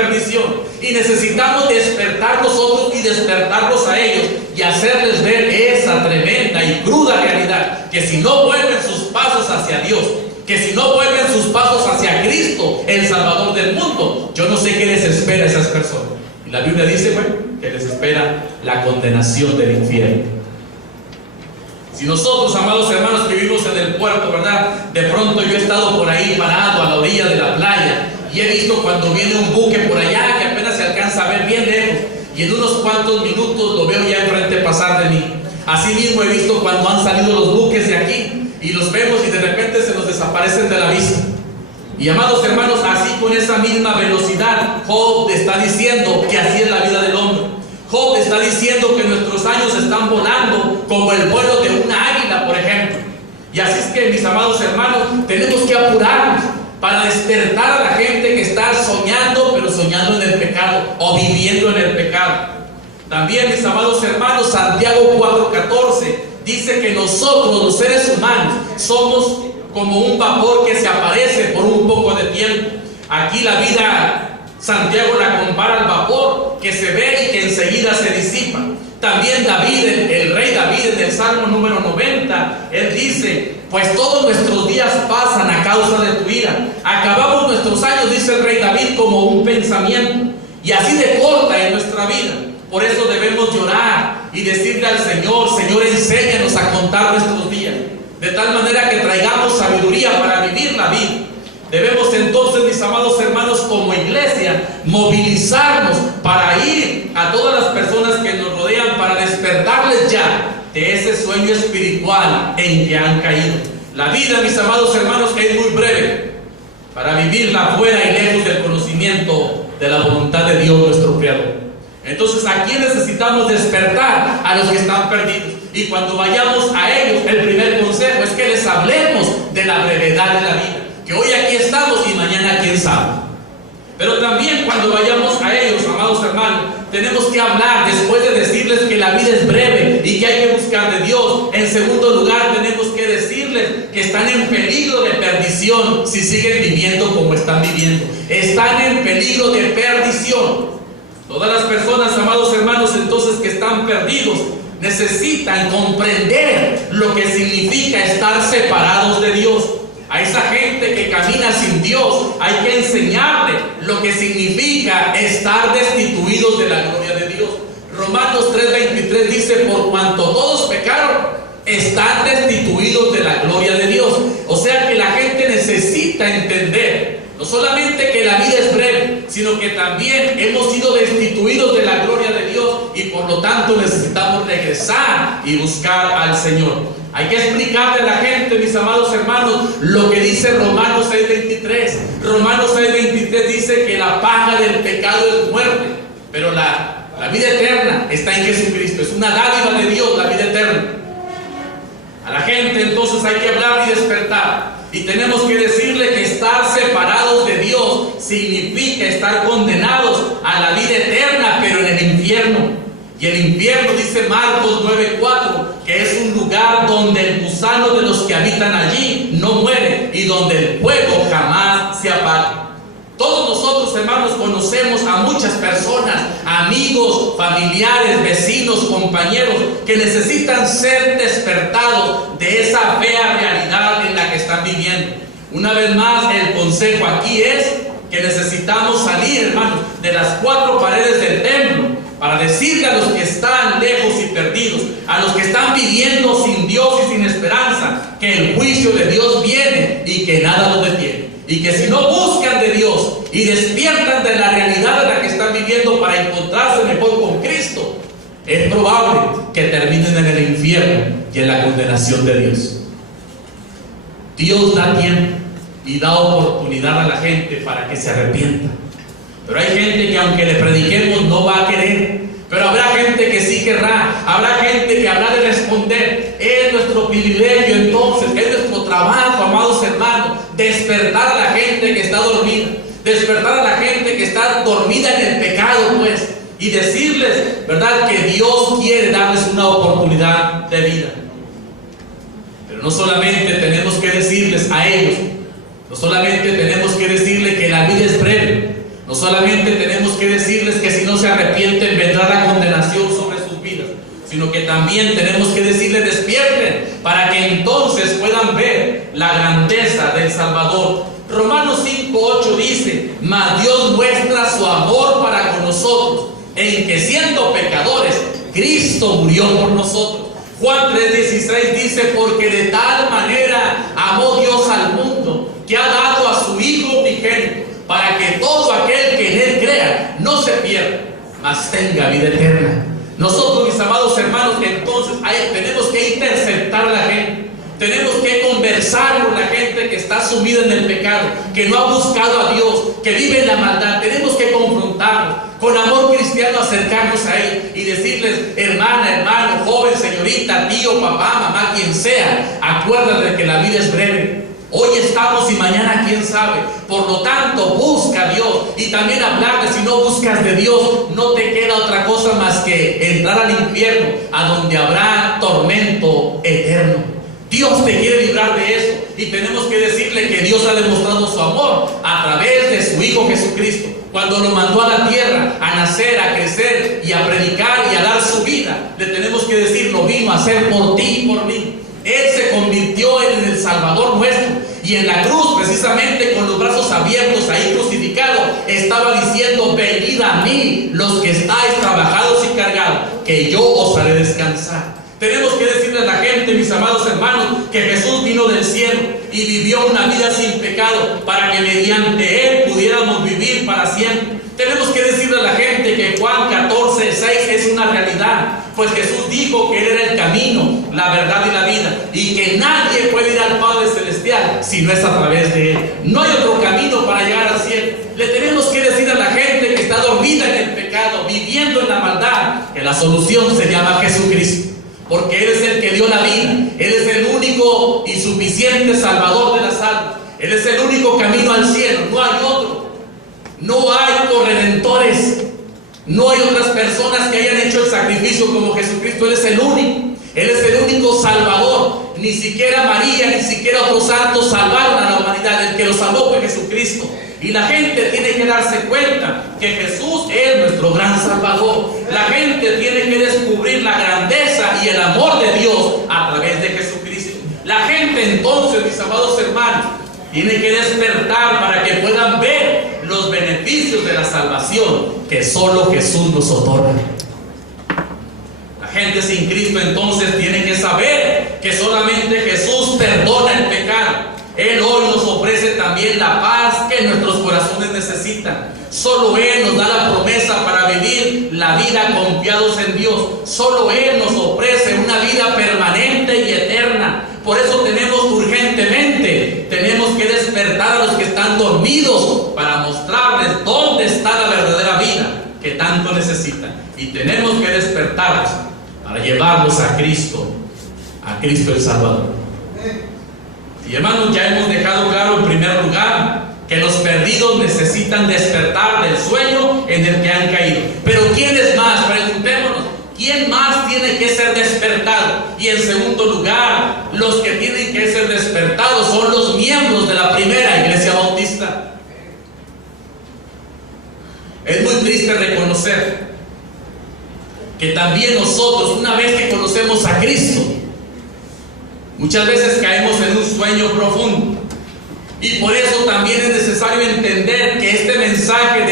perdición. Y necesitamos despertar nosotros y despertarlos a ellos y hacerles ver esa tremenda y cruda realidad, que si no vuelven sus pasos hacia Dios, que si no vuelven sus pasos hacia Cristo, el Salvador del mundo, yo no sé qué les espera a esas personas. Y la Biblia dice, bueno, que les espera la condenación del infierno. Si nosotros, amados hermanos, que vivimos en el puerto, ¿verdad? De pronto yo he estado por ahí parado a la orilla de la playa y he visto cuando viene un buque por allá que apenas se alcanza a ver bien lejos, y en unos cuantos minutos lo veo ya enfrente pasar de mí. Así mismo he visto cuando han salido los buques de aquí y los vemos y de repente se nos desaparecen de la vista. Y amados hermanos, así con esa misma velocidad, Job está diciendo que así es la vida del hombre. Job está diciendo que nuestros años están volando como el vuelo de una águila, por ejemplo. Y así es que, mis amados hermanos, tenemos que apurarnos para despertar a la gente que está soñando, pero soñando en el pecado o viviendo en el pecado. También, mis amados hermanos, Santiago 4:14 dice que nosotros, los seres humanos, somos como un vapor que se aparece por un poco de tiempo. Aquí la vida, Santiago la compara al vapor que se ve y que enseguida se disipa. También David, el rey David, en el Salmo número 90, él dice: pues todos nuestros días pasan a causa de tu ira. Acabamos nuestros años, dice el rey David, como un pensamiento. Y así de corta es nuestra vida. Por eso debemos llorar y decirle al Señor: Señor, enséñanos a contar nuestros días, de tal manera que traigamos sabiduría para vivir la vida. Debemos entonces, mis amados hermanos, como iglesia, movilizarnos para ir a todas las personas que nos rodean, para despertarles ya de ese sueño espiritual en que han caído. La vida, mis amados hermanos, es muy breve para vivirla fuera y lejos del conocimiento de la voluntad de Dios nuestro Creador. Entonces, aquí necesitamos despertar a los que están perdidos. Y cuando vayamos a ellos, el primer consejo es que les hablemos de la brevedad de la vida. Que hoy aquí estamos y mañana quién sabe. Pero también cuando vayamos a ellos, amados hermanos, tenemos que hablar, después de decirles que la vida es breve y que hay que buscar de Dios. En segundo lugar, tenemos que decirles que están en peligro de perdición si siguen viviendo como están viviendo. Están en peligro de perdición. Todas las personas, amados hermanos, entonces, que están perdidos, necesitan comprender lo que significa estar separados de Dios. A esa gente que camina sin Dios hay que enseñarle lo que significa estar destituidos de la gloria de Dios. Romanos 3:23 dice: por cuanto todos pecaron, están destituidos de la gloria de Dios. O sea que la gente necesita entender no solamente que la vida es breve, sino que también hemos sido destituidos de la gloria de Dios y por lo tanto necesitamos regresar y buscar al Señor. Hay que explicarle a la gente, mis amados hermanos, lo que dice Romanos 6:23. Romanos 6:23 dice que la paga del pecado es muerte, pero la vida eterna está en Jesucristo. Es una dádiva de Dios, la vida eterna. A la gente entonces hay que hablar y despertar. Y tenemos que decirle que estar separados de Dios significa estar condenados a la vida eterna, pero en el infierno. Y el infierno, dice Marcos 9:4, que es un lugar donde el gusano de los que habitan allí no muere y donde el fuego jamás se apaga. Todos nosotros, hermanos, conocemos a muchas personas, amigos, familiares, vecinos, compañeros, que necesitan ser despertados de esa fea realidad en la que están viviendo. Una vez más, el consejo aquí es que necesitamos salir, hermanos, de las cuatro paredes del templo, para decirle a los que están lejos y perdidos, a los que están viviendo sin Dios y sin esperanza, que el juicio de Dios viene y que nada lo detiene. Y que si no buscan de Dios y despiertan de la realidad en la que están viviendo para encontrarse mejor con Cristo, es probable que terminen en el infierno y en la condenación de Dios. Dios da tiempo y da oportunidad a la gente para que se arrepienta. Pero hay gente que aunque le prediquemos no va a querer. Pero habrá gente que sí querrá. Habrá gente que habrá de responder. Es nuestro privilegio entonces, es nuestro trabajo, amados hermanos, despertar a la gente que está dormida. Despertar a la gente que está dormida en el pecado, pues. Y decirles, ¿verdad?, que Dios quiere darles una oportunidad de vida. Pero no solamente tenemos que decirles a ellos, no solamente tenemos que decirles que la vida es breve, no solamente tenemos que decirles que si no se arrepienten vendrá la condenación sobre sus vidas, sino que también tenemos que decirles despierten para que entonces puedan ver la grandeza del Salvador. Romanos 5:8 dice: mas Dios muestra su amor para con nosotros, en que siendo pecadores, Cristo murió por nosotros. Juan 3:16 dice: porque de tal manera amó Dios al mundo, que ha dado a su Hijo unigénito, para que todo aquel que en Él crea no se pierda, mas tenga vida eterna. Nosotros, mis amados hermanos, entonces tenemos que interceptar a la gente. Tenemos que conversar con la gente que está sumida en el pecado, que no ha buscado a Dios, que vive en la maldad. Tenemos que confrontarlos, con amor cristiano acercarnos a Él y decirles: hermana, hermano, joven, señorita, tío, papá, mamá, quien sea, acuérdate que la vida es breve. Hoy estamos y mañana quién sabe. Por lo tanto, busca a Dios. Y también hablarle: si no buscas de Dios, no te queda otra cosa más que entrar al infierno, a donde habrá tormento eterno. Dios te quiere librar de eso, y tenemos que decirle que Dios ha demostrado su amor a través de su Hijo Jesucristo, cuando lo mandó a la tierra a nacer, a crecer y a predicar y a dar su vida. Le tenemos que decir: lo vino a hacer por ti y por mí. Él se convirtió en el Salvador nuestro, y en la cruz, precisamente con los brazos abiertos, ahí crucificado, estaba diciendo: venid a mí los que estáis trabajados y cargados, que yo os haré descansar. Tenemos que decirle a la gente, mis amados hermanos, que Jesús vino del cielo y vivió una vida sin pecado, para que mediante Él pudiéramos vivir para siempre. Tenemos que decirle a la gente que Juan 14:6 es una realidad, pues Jesús dijo que Él era el camino, la verdad y la vida, y que nadie puede ir al Padre Celestial si no es a través de Él. No hay otro camino para llegar al cielo. Le tenemos que decir a la gente que está dormida en el pecado, viviendo en la maldad, que la solución se llama Jesucristo. Porque Él es el que dio la vida. Él es el único y suficiente Salvador de las almas. Él es el único camino al cielo. No hay otro. No hay corredentores. No hay otras personas que hayan hecho el sacrificio como Jesucristo. Él es el único. Él es el único Salvador. Ni siquiera María, ni siquiera otros santos salvaron a la humanidad. El que lo salvó fue Jesucristo. Y la gente tiene que darse cuenta que Jesús es nuestro gran Salvador. La gente tiene que descubrir la grandeza y el amor de Dios a través de Jesucristo. La gente entonces, mis amados hermanos, tiene que despertar para que puedan ver los beneficios de la salvación que solo Jesús nos otorga. La gente sin Cristo entonces tiene que saber que solamente Jesús perdona el pecado. Él hoy nos ofrece también la paz que nuestros corazones necesitan. Solo Él nos da la promesa para vivir la vida confiados en Dios. Solo Él nos ofrece una vida permanente y eterna. Por eso tenemos que despertar a los que están dormidos, para mostrarles dónde está la verdadera vida que tanto necesitan. Y tenemos que despertarlos para llevarlos a Cristo el Salvador. Y hermanos, ya hemos dejado claro en primer lugar que los perdidos necesitan despertar del sueño en el que han caído. Pero ¿quiénes más? Preguntémonos, ¿quién más tiene que ser despertado? Y en segundo lugar, los que tienen que ser despertados son los miembros de la primera iglesia bautista. Es muy triste reconocer que también nosotros, una vez que conocemos a Cristo, muchas veces caemos en un sueño profundo. Y por eso también es necesario entender que este mensaje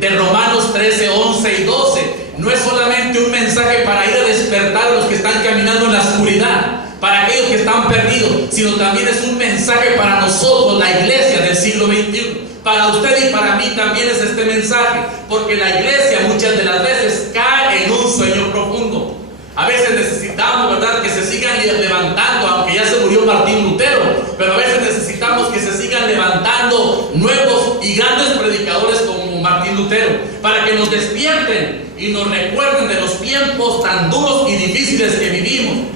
de Romanos 13, 11 y 12 no es solamente un mensaje para ir a despertar a los que están caminando en la oscuridad, para aquellos que están perdidos, sino también es un mensaje para nosotros, la iglesia del siglo XXI. Para usted y para mí también es este mensaje, porque la iglesia muchas de las veces cae en un sueño profundo. A veces necesitamos, ¿verdad?, que se sigan levantando, aunque ya se murió Martín Lutero, pero a veces necesitamos que se sigan levantando nuevos y grandes predicadores como Martín Lutero, para que nos despierten y nos recuerden de los tiempos tan duros y difíciles que vivimos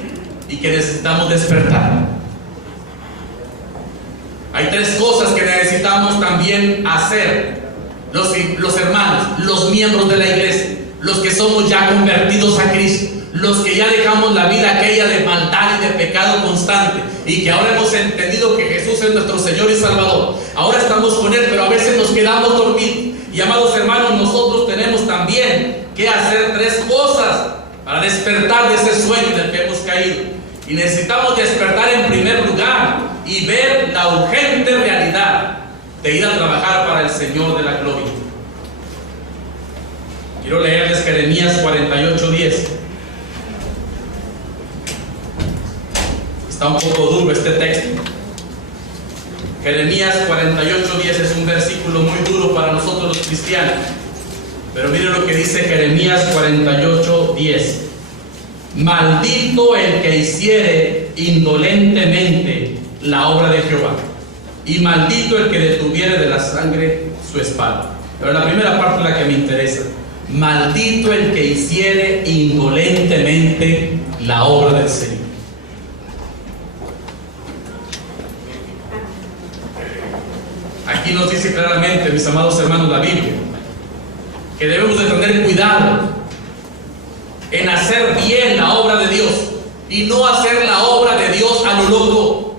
y que necesitamos despertar. Hay tres cosas que necesitamos también hacer los hermanos, los miembros de la iglesia, los que somos ya convertidos a Cristo, los que ya dejamos la vida aquella de maldad y de pecado constante, y que ahora hemos entendido que Jesús es nuestro Señor y Salvador. Ahora estamos con Él, pero a veces nos quedamos dormidos. Y amados hermanos, nosotros tenemos también que hacer tres cosas para despertar de ese sueño del que hemos caído. Y necesitamos despertar en primer lugar y ver la urgente realidad de ir a trabajar para el Señor de la gloria. Quiero leerles Jeremías 48:10. Está un poco duro este texto. Jeremías 48:10 es un versículo muy duro para nosotros los cristianos. Pero miren lo que dice Jeremías 48:10. Maldito el que hiciere indolentemente la obra de Jehová, y maldito el que detuviere de la sangre su espada. Pero la primera parte es la que me interesa. Maldito el que hiciere indolentemente la obra del Señor. Aquí nos dice claramente, mis amados hermanos, la Biblia, que debemos de tener cuidado en hacer bien la obra de Dios y no hacer la obra de Dios a lo loco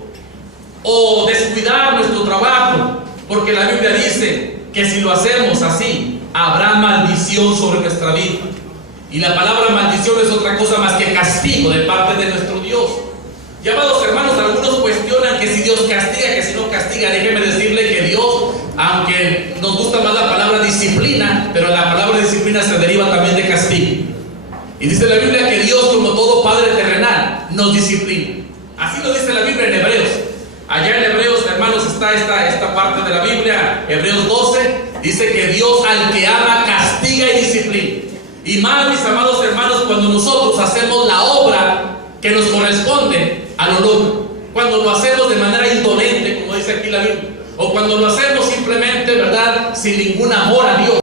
o descuidar nuestro trabajo, porque la Biblia dice que si lo hacemos así habrá maldición sobre nuestra vida, y la palabra maldición es otra cosa más que castigo de parte de nuestro Dios. Y amados hermanos, algunos cuestionan que si Dios castiga, que si no castiga. Déjeme decirle que Dios, aunque nos gusta más la palabra disciplina, pero la palabra disciplina se deriva también de castigo. Y dice la Biblia que Dios, como todo padre terrenal, nos disciplina. Así lo dice la Biblia en Hebreos. Allá en Hebreos, hermanos, está esta parte de la Biblia, Hebreos 12, dice que Dios al que ama castiga y disciplina. Y más, mis amados hermanos, cuando nosotros hacemos la obra que nos corresponde a lo loco, cuando lo hacemos de manera indolente, como dice aquí la Biblia, o cuando lo hacemos simplemente, ¿verdad?, sin ningún amor a Dios.